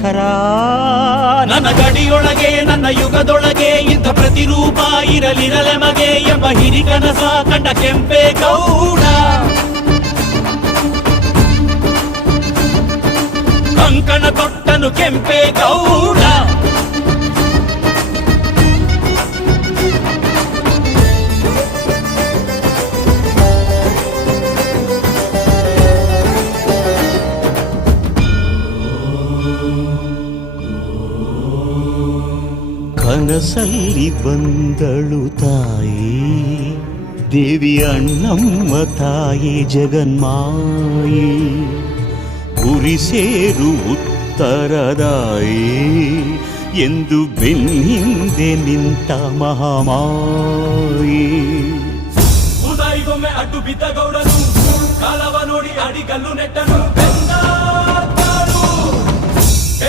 ಶೇಖರ. ನನ್ನ ಗಡಿಯೊಳಗೆ ನನ್ನ ಯುಗದೊಳಗೆ ಇಂಥ ಪ್ರತಿರೂಪ ಇರಲಿರಲೆ ಮಗೆ ಎಂಬ ಹಿರಿಕನಸ ಕಂಡ ಕೆಂಪೇಗೌಡ. ಕಂಕಣ ತೊಟ್ಟನು ಕೆಂಪೇಗೌಡ. ಕನಸಲ್ಲಿ ಬಂದಳು ತಾಯಿ ದೇವಿ ಅಣ್ಣಮ್ಮ ತಾಯಿ ಜಗನ್ಮಾಯಿ. ಗುರಿ ಸೇರು ಉತ್ತರದಾಯಿ ಎಂದು ಬೆನ್ನಿಂದೆ ನಿಂತ ಮಹಾಮಾಯಿ. ಉದಾಯಿಗೊಮ್ಮೆ ಅಡ್ಡು ಬಿದ್ದ ಗೌಡನು ಕಾಲವ ನೋಡಿ ಅಡಿಗಲ್ಲು ನೆಟ್ಟನು.